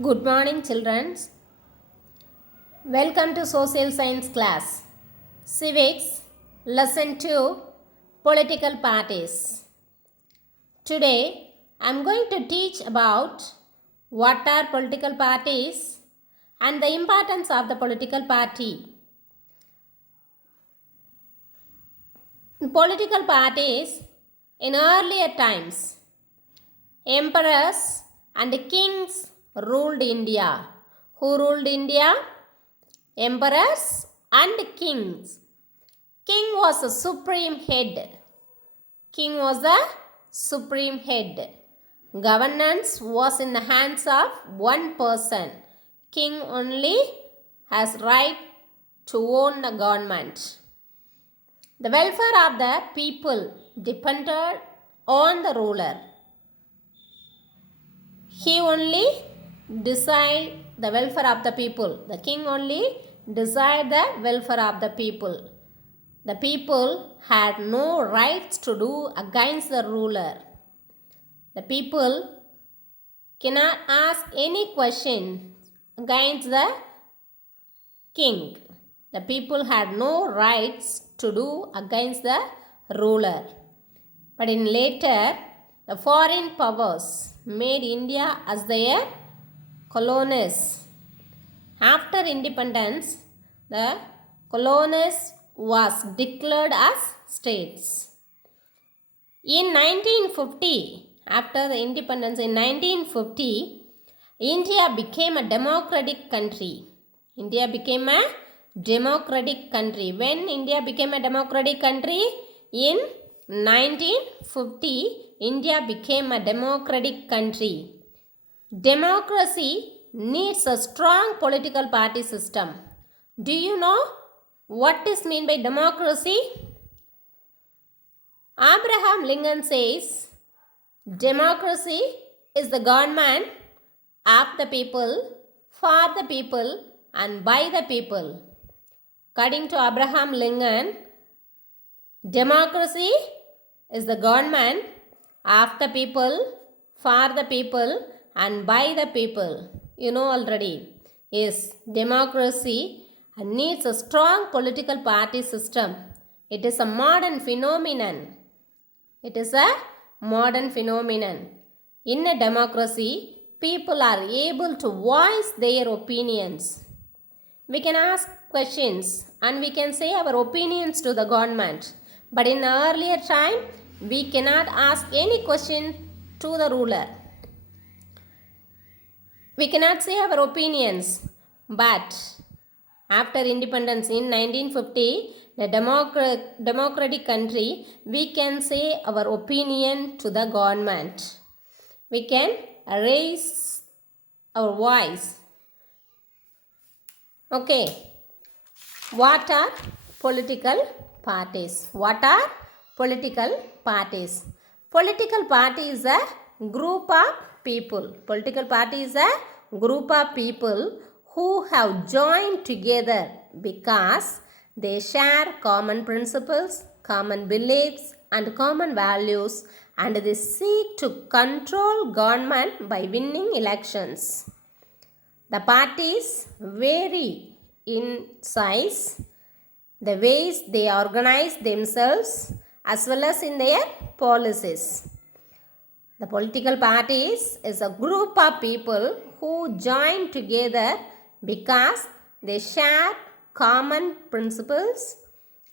Good morning, children. Welcome to Social Science class. Civics, Lesson 2, Political Parties. Today, I am going to teach about what are political parties and the importance of the political party. Political parties in earlier times, emperors and kings ruled India. Who ruled India? Emperors and kings. King was the supreme head. King was the supreme head. Governance was in the hands of one person. King only has right to own the government. The welfare of the people depended on the ruler. He only decide the welfare of the people. The king only decide the welfare of the people. The people had no rights to do against the ruler. The people cannot ask any question against the king. The people had no rights to do against the ruler. But in later, the foreign powers made India as their colonies. After independence, the colonies was declared as states. In 1950, after the independence in 1950, India became a democratic country. India became a democratic country. When India became a democratic country? In 1950, India became a democratic country. Democracy needs a strong political party system. Do you know what is meant by democracy? Abraham Lincoln says, democracy is the government of the people, for the people, and by the people. According to Abraham Lincoln, democracy is the government of the people, for the people, and by the people. You know already. Yes, democracy needs a strong political party system. It is a modern phenomenon. It is a modern phenomenon. In a democracy, people are able to voice their opinions. We can ask questions and we can say our opinions to the government. But in the earlier time, we cannot ask any question to the ruler. We cannot say our opinions. But after independence in 1950, the democratic country, we can say our opinion to the government. We can raise our voice. Okay. What are political parties? What are political parties? Political party is a group of people. Political party is a group of people who have joined together because they share common principles, common beliefs, and common values, and they seek to control government by winning elections. The parties vary in size, the ways they organize themselves, as well as in their policies. The political parties is a group of people who join together because they share common principles,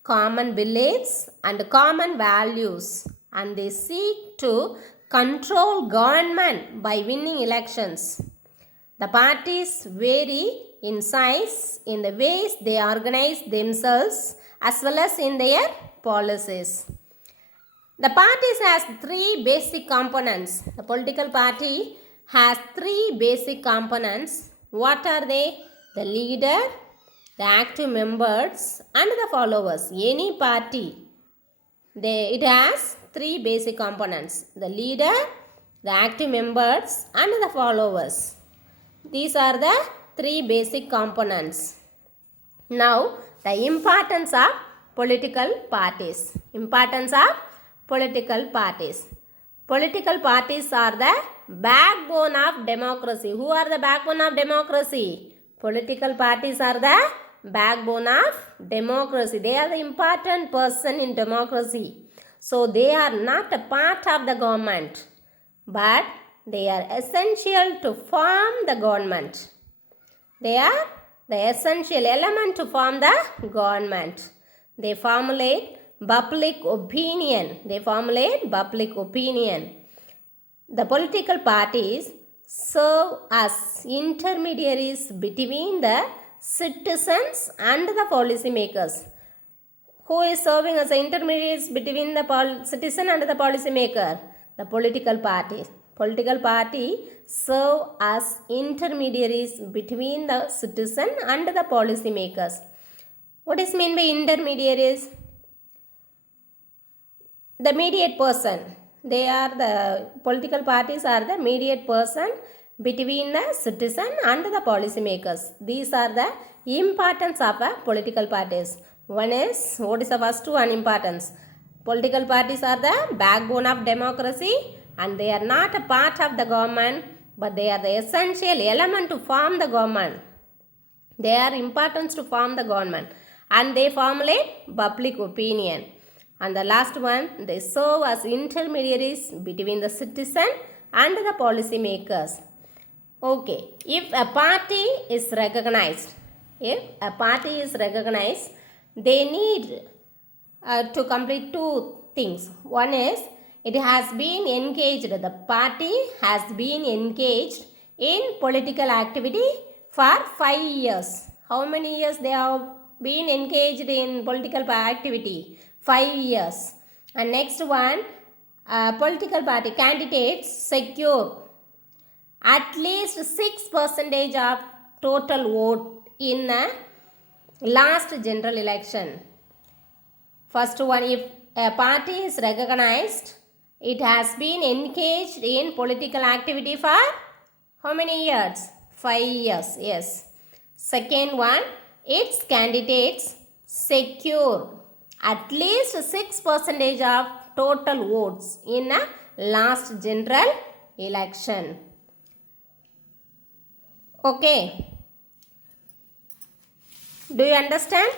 common beliefs, and common values, and they seek to control government by winning elections. The parties vary in size, in the ways they organize themselves, as well as in their policies. The parties has three basic components. The political party has three basic components. What are they? The leader, the active members, and the followers. Any party, it has three basic components. The leader, the active members, and the followers. These are the three basic components. Now, the importance of political parties. Importance of political parties. Political parties are the backbone of democracy. Who are the backbone of democracy? Political parties are the backbone of democracy. They are the important person in democracy. So they are not a part of the government, but they are essential to form the government. They are the essential element to form the government. They formulate public opinion. They formulate public opinion. The political parties serve as intermediaries between the citizens and the policymakers. Who is serving as intermediaries between the citizen and the policymaker? The political party. Political party serve as intermediaries between the citizen and the policymakers. What is meant by intermediaries? The mediate person. They are the political parties are the mediate person between the citizen and the policymakers. These are the importance of a political parties. One is, what is the first one importance? Political parties are the backbone of democracy and they are not a part of the government, but they are the essential element to form the government. They are important to form the government and they formulate public opinion. And the last one, they serve as intermediaries between the citizen and the policymakers. Okay, if a party is recognized, they need to complete two things. One is, it has been engaged, the party has been engaged in political activity for 5 years. How many years they have been engaged in political activity? 5 years. And next one, political party candidates secure at least 6% of total vote in the last general election. First one, if a party is recognized, it has been engaged in political activity for how many years? 5 years, yes. Second one, its candidates secure at least 6% of total votes in a last general election. Okay. Do you understand?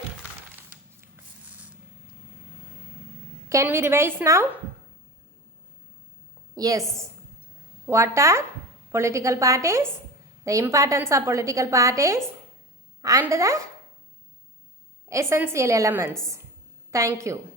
Can we revise now? Yes. What are political parties? The importance of political parties and the essential elements. Thank you.